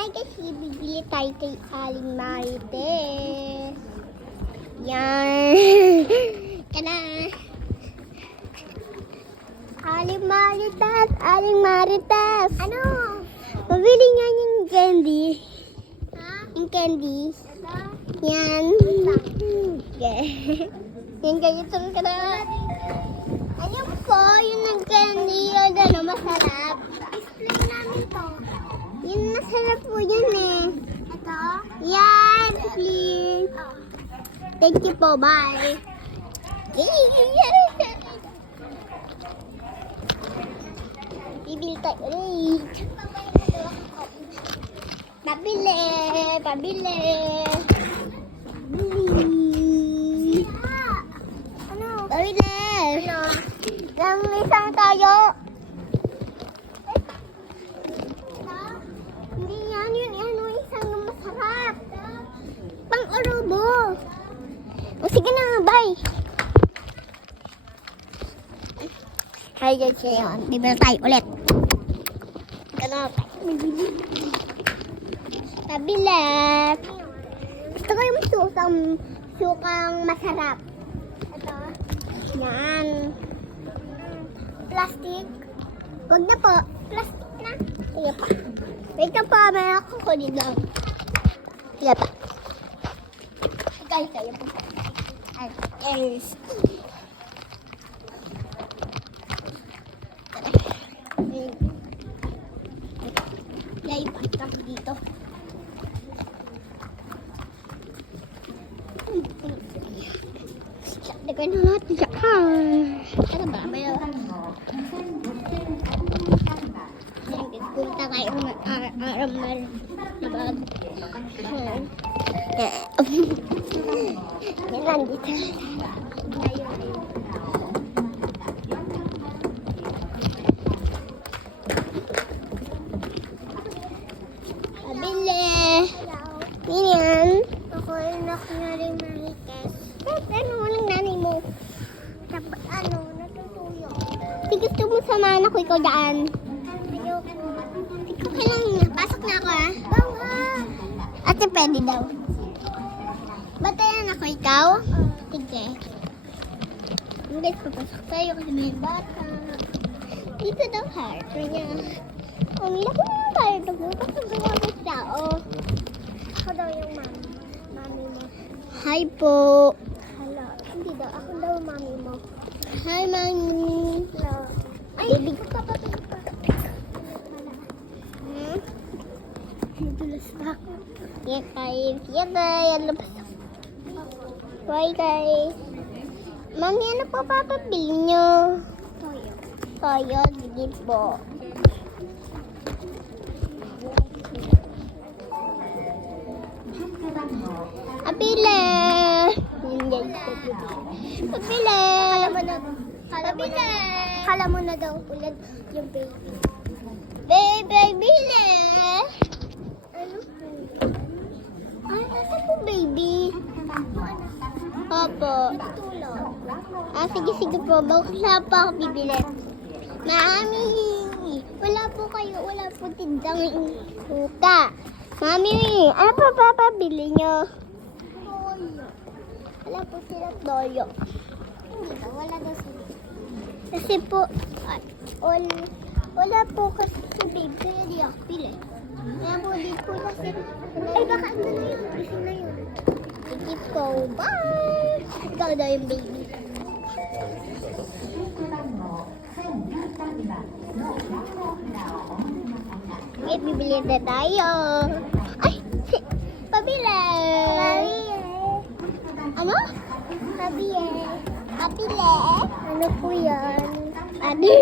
Hi guys, bibili tayo kay Aling Marites. Yan. Kana. Aling Marites, Aling Marites. Ano? Mabili nga yung candy. Ha? Yung candy. Yan. Yan kayo itong kana. Ayun po, yun ang candy. Yun ano, masarap. Explain namin to. Yun, masarap po yun eh. Ito? Yan, please. Thank you po, bye. Bibili tayo ulit. Pabili, pabili. Pabili. Ano? Pabili. Ano? Lang isang tayo. Hindi yan, yun ano, isang masarap. Pang-arobo. O sige na, bye. Hi guys, ngayon, bibili tayo ulit. Ano tayo? Pabili. Gusto ko yung sukang masarap. Ito. Yan. Plastic. Huwag na po. Plastic na. Sige pa. Wait na po. May ako ko dito. Sige pa. Guys, kayo po. Guys. Guys, pasok dito. Dagay na natin siya. Ano ba? Punta kayo ng aramal na bag. Yan lang dito. Pabili. Yan. Ako rin ako na rin marites. Ano walang nanay mo? Ano, natutuyo. Sige, gusto mo samahan ako ikaw daan. Ayoko. Okay lang, pasok na ako ha. Ate, pwede daw. Batayan ako ikaw? Sige. Guys, papasok tayo kasi may bata. Dito daw heart niya. Umiyak ko naman tayo. Nagbukas ang gawagos tao. Ako daw yung mami mo. Hi po. Hello. Hindi daw. Ako daw mami mo. Hi, mami. Hello. Ay, baby ko kapatid pa. Dulas pa ako. Yeah, guys. Yeah, guys. Bye, guys. Mami, ano po papabili nyo? Toyo. Toyo, sige po. Pabili. Pabili. Pabili. Kala mo na daw ulit yung baby. Baby, bili. Ano? Ay, nasa po baby? Opo. Sige, sige po. Bakit pa ako bibili? Mami, wala po kayo. Wala po tindang suka. Mami, ano pa papabili nyo? Toyo. Wala po sila toyo. Hindi ba? Wala daw sila. Kasi po, wala po kasi si babe. Kaya di ako pili. Kaya po di po na sila. Ay, baka ano na yun? Isi na yun. Sige po. Bye! Ikaw daw yung baby. Okay, bibili na tayo. Ay! Pabili! Ano? Pabili. Pabili? Ano po yan? Adi!